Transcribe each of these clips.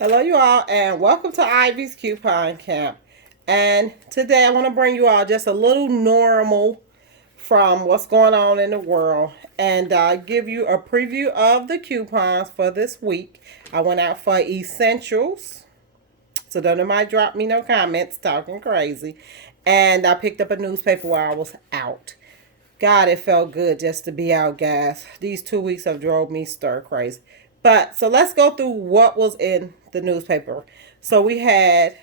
Hello, you all, and welcome to Ivy's Coupon Camp. And today I want to bring you all just a little normal from what's going on in the world and give you a preview of the coupons for this week. I went out for essentials, so don't nobody drop me no comments talking crazy. And I picked up a newspaper while I was out. God, it felt good just to be out, guys. These 2 weeks have drove me stir crazy. But so let's go through what was in the newspaper. So we had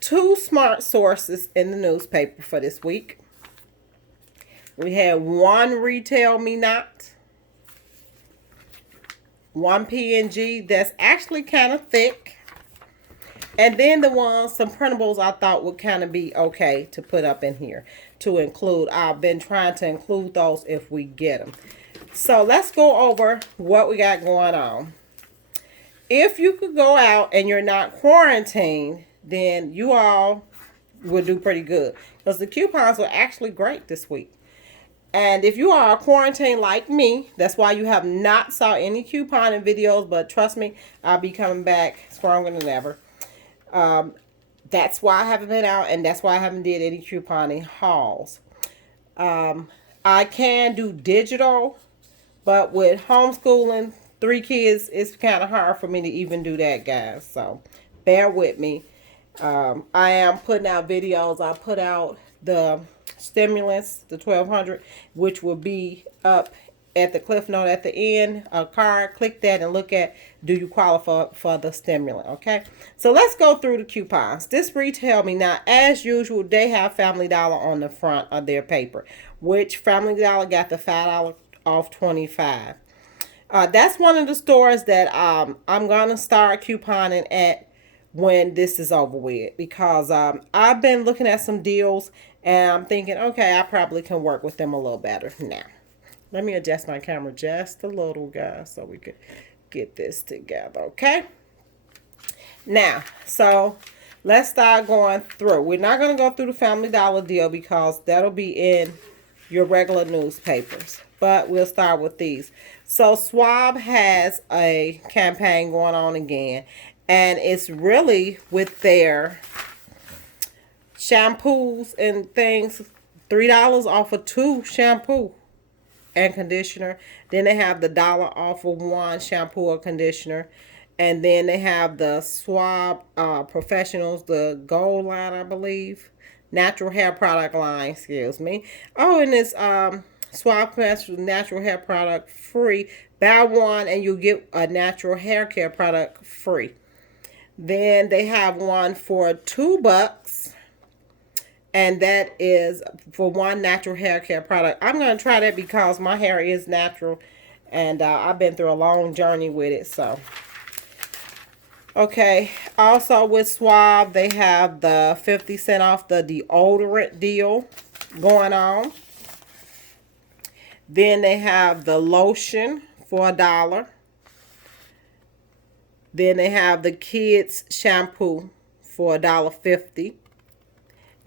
two smart sources in the newspaper for this week. We had one Retail Me Not, one P&G that's actually kind of thick, and then some printables I thought would kind of be okay to put up in here to include. I've been trying to include those if we get them. So let's go over what we got going on. If you could go out and you're not quarantined, then you all will do pretty good because the coupons were actually great this week. And if you are quarantined like me, that's why you have not saw any couponing videos, but trust me, I'll be coming back stronger than ever. That's why I haven't been out, and that's why I haven't did any couponing hauls. I can do digital, but with homeschooling, 3 kids, it's kind of hard for me to even do that, guys. So bear with me. I am putting out videos. I put out the stimulus, the 1200, which will be up at the cliff note at the end, a card. Click that and look at, do you qualify for the stimulant? Okay, so let's go through the coupons. This Retail Me Now, as usual, they have Family Dollar on the front of their paper, which Family Dollar got the $5 off 25. That's one of the stores that I'm gonna start couponing at when this is over with, because I've been looking at some deals and I'm thinking, okay, I probably can work with them a little better now. Let me adjust my camera just a little, guys, so we could get this together, okay? Now, so let's start going through. We're not going to go through the Family Dollar deal because that'll be in your regular newspapers, but we'll start with these. So Schwab has a campaign going on again, and it's really with their shampoos and things. $3 off of 2 shampoo and conditioner. Then they have the $1 off of 1 shampoo or conditioner. And then they have the Schwab Professionals, the gold line, I believe. Natural hair product line, excuse me. Oh, and it's Schwab natural hair product free. Buy one and you get a natural hair care product free. Then they have one for $2. And that is for 1 natural hair care product. I'm going to try that because my hair is natural. And I've been through a long journey with it. So, okay. Also with Schwab, they have the 50 cent off the deodorant deal going on. Then they have the lotion for $1. Then they have the kids shampoo for $1.50.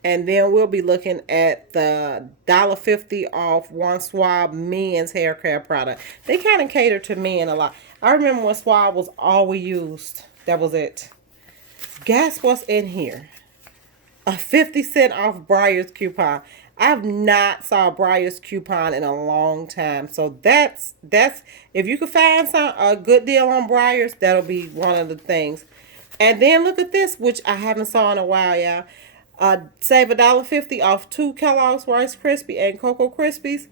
And then we'll be looking at the $1.50 off 1 Schwab men's hair care product. They kind of cater to men a lot. I remember when Schwab was all we used. That was it. Guess what's in here? A 50 cent off Breyers coupon. I've not saw a Breyers coupon in a long time. So that's if you could find a good deal on Breyers, that'll be one of the things. And then look at this, which I haven't saw in a while, y'all. Save $1.50 off 2 Kellogg's Rice Krispies and Cocoa Krispies.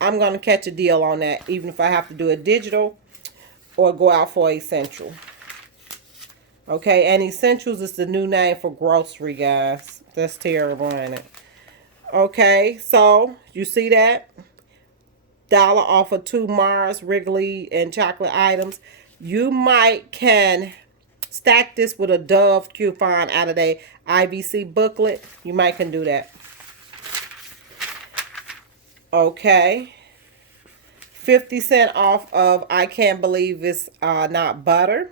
I'm going to catch a deal on that, even if I have to do a digital or go out for essential. Okay, and essentials is the new name for grocery, guys. That's terrible, ain't it? Okay, so you see that? $1 off of 2 Mars, Wrigley, and chocolate items. You can stack this with a Dove coupon out of their IBC booklet. You might can do that. Okay. 50 cent off of, I can't believe it's not butter.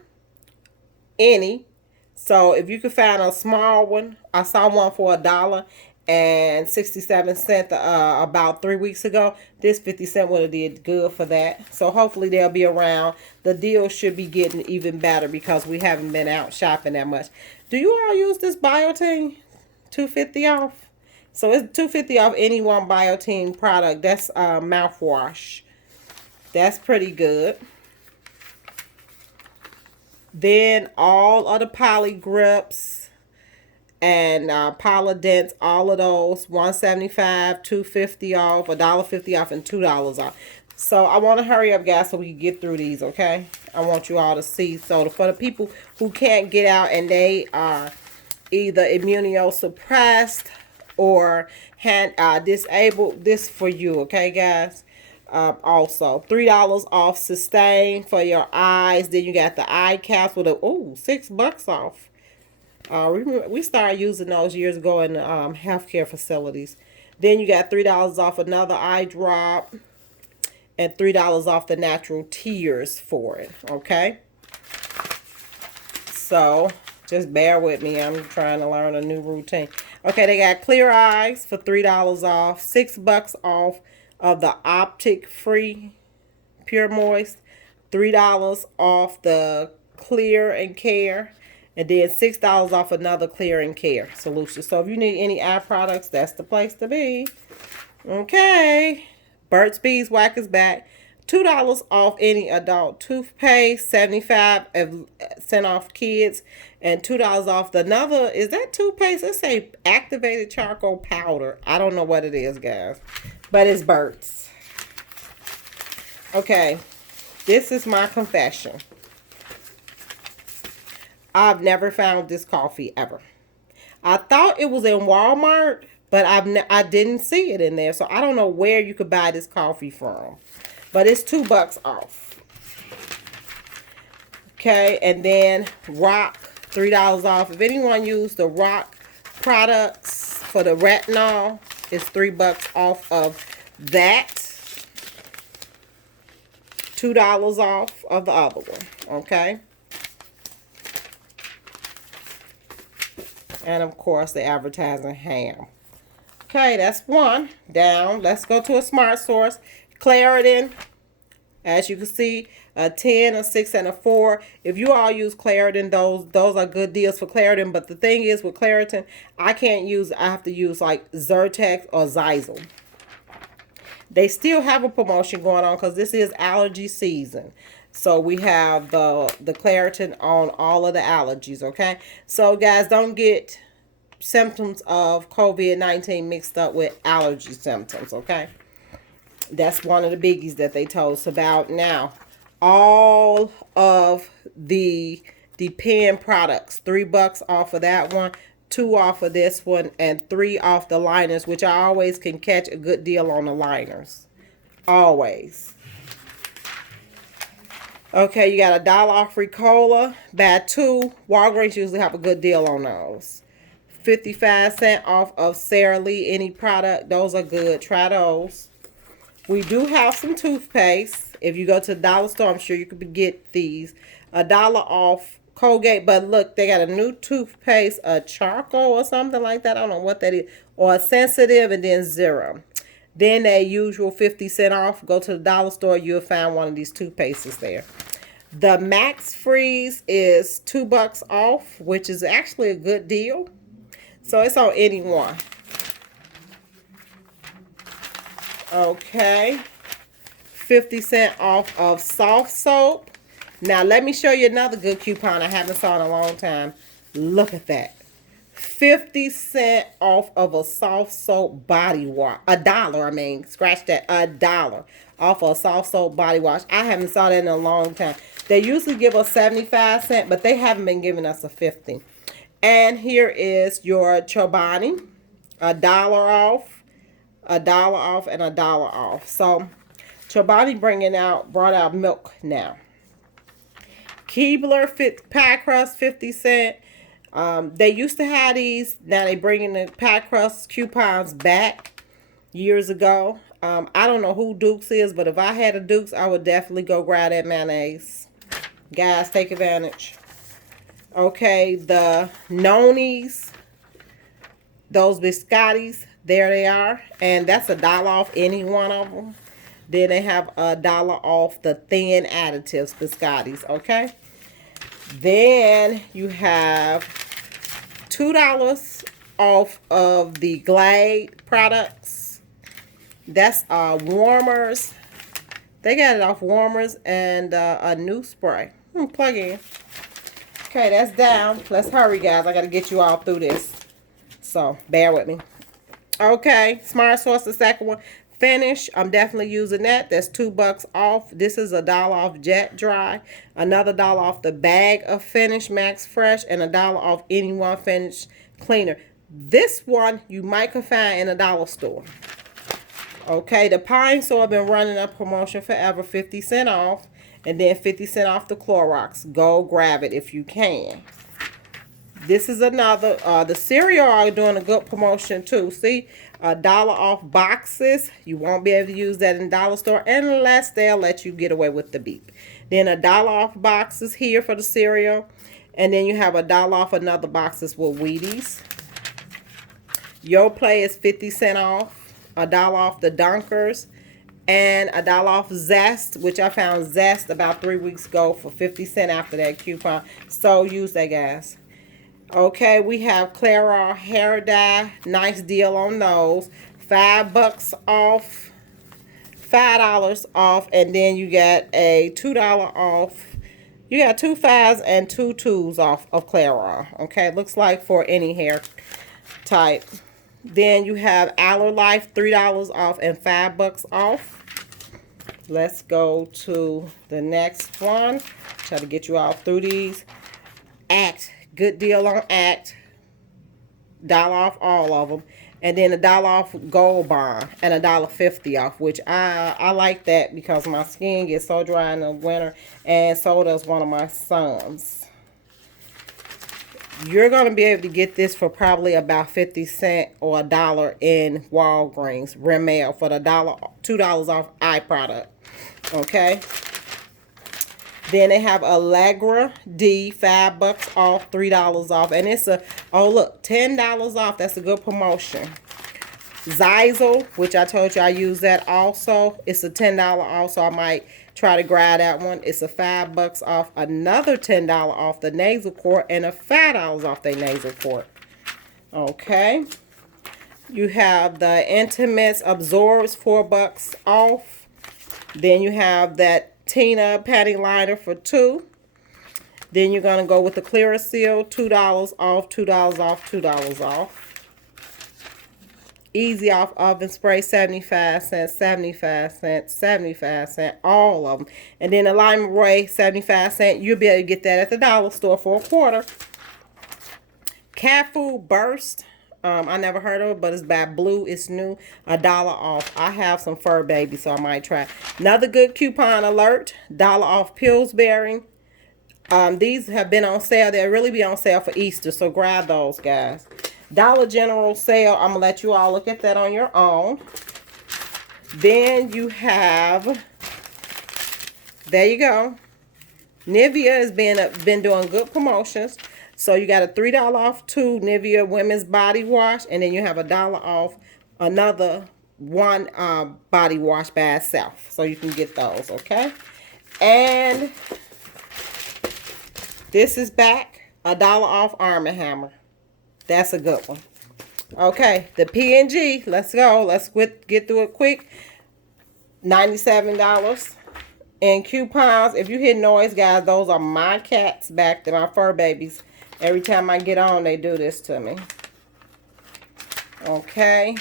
Any. So if you could find a small one, I saw one for $1. and 67 cents about 3 weeks ago. This 50 cent would have did good for that. So hopefully they'll be around. The deal should be getting even better because we haven't been out shopping that much. Do you all use this Biotin? 250 off. So it's 250 off any one Biotin product. That's mouthwash. That's pretty good. Then all of the Poly Grips and Polydents, all of those, $175, $250 off, $1.50 off, and $2 off. So I want to hurry up, guys, so we can get through these, okay? I want you all to see. So for the people who can't get out and they are either immunosuppressed or disabled, this for you, okay, guys? Also, $3 off Sustain for your eyes. Then you got the eye caps with $6 off. We started using those years ago in healthcare facilities. Then you got $3 off another eye drop and $3 off the natural tears for it. Okay. So just bear with me. I'm trying to learn a new routine. Okay, they got clear eyes for $3 off, $6 off of the Optic Free Pure Moist, $3 off the Clear and Care, and then $6 off another Clear and Care solution. So if you need any eye products, that's the place to be. Okay. Burt's Beeswax is back. $2 off any adult toothpaste, 75% off kids, and $2 off another. Is that toothpaste? Let's say activated charcoal powder. I don't know what it is, guys, but it's Burt's. Okay, this is my confession. I've never found this coffee ever. I thought it was in Walmart, but I didn't see it in there, so I don't know where you could buy this coffee from. But it's $2 off. Okay, and then Rock, $3 off. If anyone used the Rock products for the retinol, it's $3 off of that. $2 off of the other one. Okay. And of course the advertising ham. Okay, that's one down. Let's go to a smart source. Claritin, as you can see, a 10, a 6, and a 4. If you all use Claritin, those are good deals for Claritin. But the thing is with Claritin, I have to use like Zyrtec or Zyzal. They still have a promotion going on because this is allergy season. So we have the Claritin on all of the allergies, okay? So guys, don't get symptoms of COVID-19 mixed up with allergy symptoms, okay? That's one of the biggies that they told us about. Now, all of the Depend products, $3 off of that one, $2 off of this one, and $3 off the liners, which I always can catch a good deal on the liners. Always. Okay, you got $1 off Ricola. Buy 2. Walgreens usually have a good deal on those. 55% off of Sara Lee, any product. Those are good. Try those. We do have some toothpaste. If you go to the dollar store, I'm sure you could get these. $1 off Colgate. But look, they got a new toothpaste, a charcoal or something like that. I don't know what that is. Or a sensitive and then 0. Then their usual 50% off. Go to the dollar store, you'll find one of these toothpastes there. The Max Freeze is $2 off, which is actually a good deal. So it's on any one. Okay. 50% off of soft soap. Now let me show you another good coupon I haven't saw in a long time. Look at that. 50% off of a soft soap body wash. $1, scratch that. $1 off of a soft soap body wash. I haven't saw that in a long time. They usually give us 75 cents, but they haven't been giving us a 50. And here is your Chobani. $1 off, $1 off, and $1 off. So Chobani brought out milk now. Keebler pie crust, 50 cents. They used to have these. Now they bringing the pie crust coupons back years ago. I don't know who Dukes is, but if I had a Dukes, I would definitely go grab that mayonnaise. Guys, take advantage. Okay, the Nonies those biscottis, there they are. And that's $1 off any one of them. Then they have $1 off the thin additives biscottis, okay? Then you have $2 off of the Glade products. That's warmers. They got it off warmers and a new spray. Plug in. Okay, that's down. Let's hurry, guys. I got to get you all through this. So, bear with me. Okay, Smart Source, the second one. Finish. I'm definitely using that. That's $2 off. This is $1 off Jet Dry. Another $1 off the bag of Finish Max Fresh. And $1 off any one Finish cleaner. This one you might can find in a dollar store. Okay, the Pine Sol been running a promotion forever. 50 cents off. And then 50 cents off the Clorox. Go grab it if you can. This is another. The cereal are doing a good promotion too. See, $1 off boxes. You won't be able to use that in dollar store unless they'll let you get away with the beep. Then $1 off boxes here for the cereal. And then you have $1 off another boxes with Wheaties. Your Play is 50 cents off. $1 off the Dunkers. And $1 off Zest, which I found Zest about 3 weeks ago for 50 cents after that coupon. So use that, guys. Okay, we have Clairol hair dye. Nice deal on those. $5 off. $5 off. And then you got a $2 off. You got 2 5s and 2 2s off of Clairol. Okay, looks like for any hair type. Then you have Aller Life, $3 off and $5 off. Let's go to the next one. Try to get you all through these. Act. Good deal on Act. $1 off all of them. And then $1 off Gold Bond and $1.50 off, which I like that because my skin gets so dry in the winter, and so does one of my sons. You're going to be able to get this for probably about 50 cents or $1 in Walgreens, Rimmel, for the $2 off eye product. Okay. Then they have Allegra D, $5 off, $3 off. And it's oh look, $10 off. That's a good promotion. Zyzal, which I told you I use that also. It's a $10 off, so I might try to grab that one. It's a $5 off. Another $10 off the nasal port and a $5 off the nasal port. Okay. You have the Intimates Absorbs, $4 off. Then you have that Tina panty liner for $2. Then you're going to go with the Clear Seal, $2 off, $2 off, $2 off. Easy Off Oven Spray, 75 cents, 75 cents, 75 cents, all of them. And then the Lime Ray, 75 cents. You'll be able to get that at the dollar store for $1. Cat Food Burst. I never heard of it, but it's by Blue. It's new. $1 off. I have some fur babies, so I might try. Another good coupon alert. $1 off Pillsbury. These have been on sale. They'll really be on sale for Easter, so grab those, guys. Dollar General sale. I'm going to let you all look at that on your own. Then you have, there you go. Nivea has been doing good promotions. So you got a $3 off 2 Nivea Women's Body Wash. And then you have $1 off another one body wash by itself. So you can get those, okay? And this is back. $1 off Arm & Hammer. That's a good one. Okay, the P&G. Let's go. Let's get through it quick. $97 in coupons. If you hear noise, guys, those are my cats back there, my fur babies. Every time I get on, they do this to me. Okay.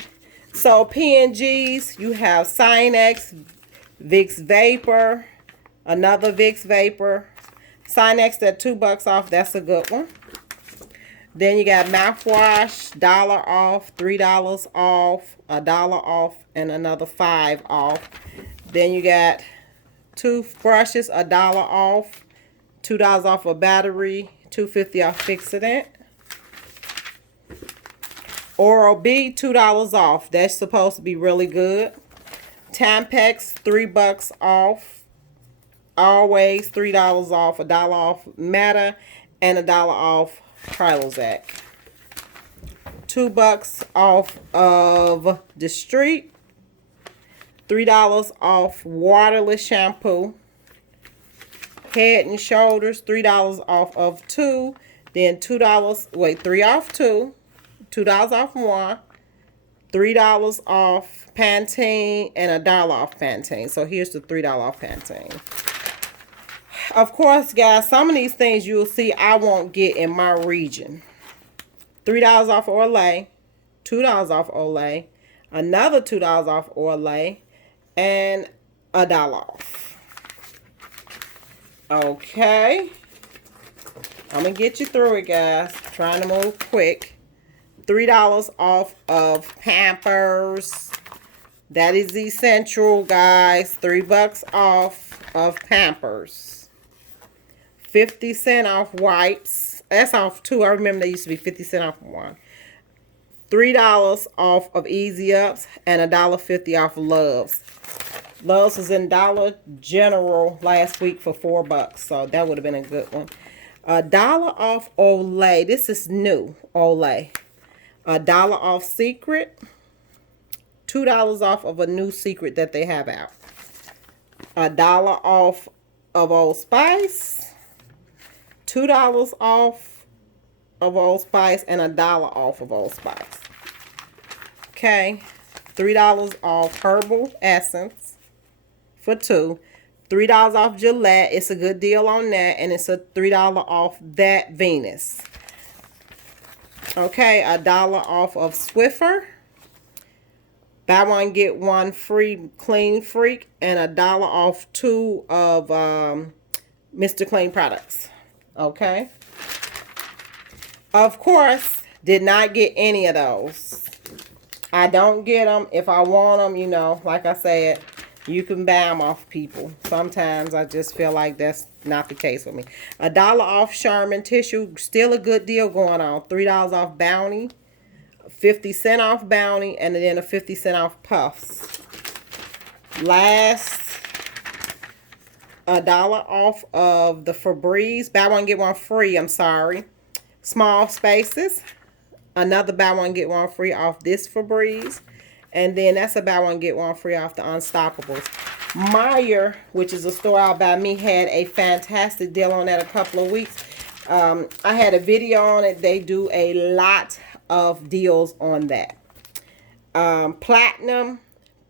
So, P&Gs, you have Sinex, Vicks Vapor, another Vicks Vapor. Sinex at $2 off. That's a good one. Then you got mouthwash, $1 off, $3 off, $1 off, and another $5 off. Then you got toothbrushes, $1 off, $2 off a battery, $2.50 off Fix-It. Oral-B, $2 off. That's supposed to be really good. Tampax, $3 off. Always $3 off, $1 off Meta, and $1 off Prilosec. $2 off of the street, $3 off waterless shampoo, Head and Shoulders, $3 off of 2, then $2, wait, 3 off 2, $2 off 1, $3 off Pantene, and $1 off Pantene. So here's the $3 off Pantene. Of course, guys, some of these things you'll see I won't get in my region. $3 off Olay, $2 off Olay, another $2 off Olay, and $1 off. Okay. I'm going to get you through it, guys. Trying to move quick. $3 off of Pampers. That is essential, guys. $3 off of Pampers. 50 cents off wipes. That's off 2. I remember they used to be 50 cents off 1. $3 off of Easy Ups and $1.50 off Loves. Loves was in Dollar General last week for $4, so that would have been a good one. $1 off Olay. This is new, Olay. $1 off Secret. $2 off of a new Secret that they have out. $1 off of Old Spice. $2 off of Old Spice and $1 off of Old Spice. Okay. $3 off Herbal Essence for 2. $3 off Gillette. It's a good deal on that. And it's a $3 off that Venus. Okay. $1 off of Swiffer. Buy one, get one free Clean Freak. And $1 off 2 of Mr. Clean products. Okay. Of course, did not get any of those. I don't get them. If I want them, you know, like I said, you can buy them off people. Sometimes I just feel like that's not the case with me. $1 off Charmin tissue. Still a good deal going on. $3 off Bounty. 50 cents off Bounty. And then a 50 cents off Puffs. Last, $1 off of the Febreze. Buy one, get one free. I'm sorry. Small Spaces. Another buy one, get one free off this Febreze. And then that's a buy one, get one free off the Unstoppables. Meyer, which is a store out by me, had a fantastic deal on that a couple of weeks. I had a video on it. They do a lot of deals on that. Platinum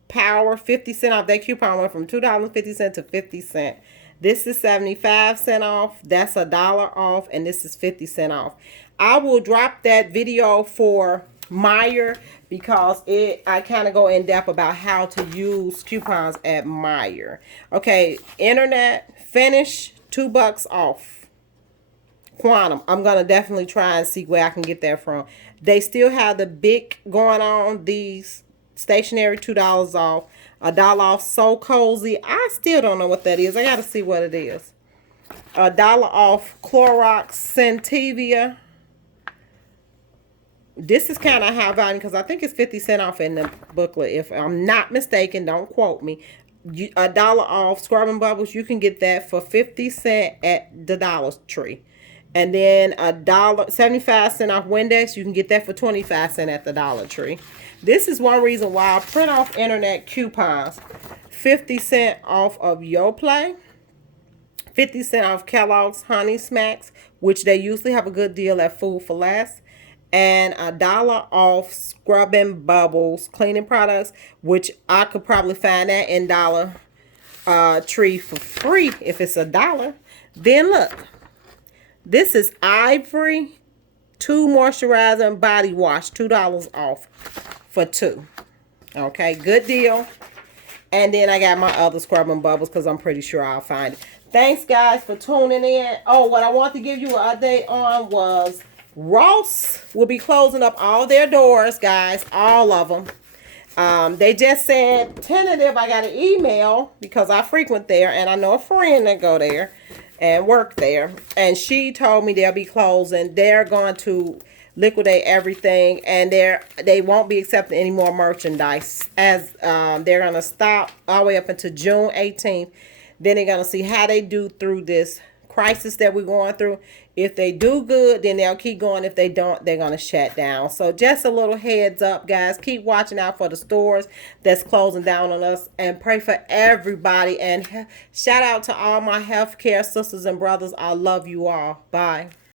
Power, 50 cents off. That coupon went from $2.50 to 50 cents. This is 75 cents off. That's $1 off. And this is 50 cents off. I will drop that video for Meyer because I kind of go in depth about how to use coupons at Meyer. Okay, internet Finish, $2 off. Quantum. I'm going to definitely try and see where I can get that from. They still have the big going on. These stationery, $2 off. $1 off So Cozy. I still don't know what that is. I got to see what it is. $1 off Clorox Scentivia. This is kind of high volume because I think it's 50 cents off in the booklet. If I'm not mistaken, don't quote me. $1 off Scrubbing Bubbles. You can get that for 50 cents at the Dollar Tree. And then $1.75 off Windex. You can get that for 25 cents at the Dollar Tree. This is one reason why I print off internet coupons. 50 cents off of Yoplait. 50 cents off Kellogg's Honey Smacks, which they usually have a good deal at Food for Less. And $1 off Scrubbing Bubbles cleaning products, which I could probably find that in Dollar Tree for free if it's $1. Then look, this is Ivory 2 moisturizer and body wash, $2 off for 2. Okay, good deal. And then I got my other Scrubbing Bubbles because I'm pretty sure I'll find it. Thanks, guys, for tuning in. Oh, what I want to give you an update on was Ross will be closing up all their doors, guys, all of them. They just said tentative. I got an email because I frequent there and I know a friend that go there and work there. And she told me they'll be closing. They're going to liquidate everything and they won't be accepting any more merchandise as they're going to stop all the way up until June 18th. Then they're going to see how they do through this crisis that we're going through. If they do good, then they'll keep going. If they don't, they're going to shut down. So just a little heads up, guys. Keep watching out for the stores that's closing down on us, and pray for everybody. And shout out to all my healthcare sisters and brothers. I love you all. Bye.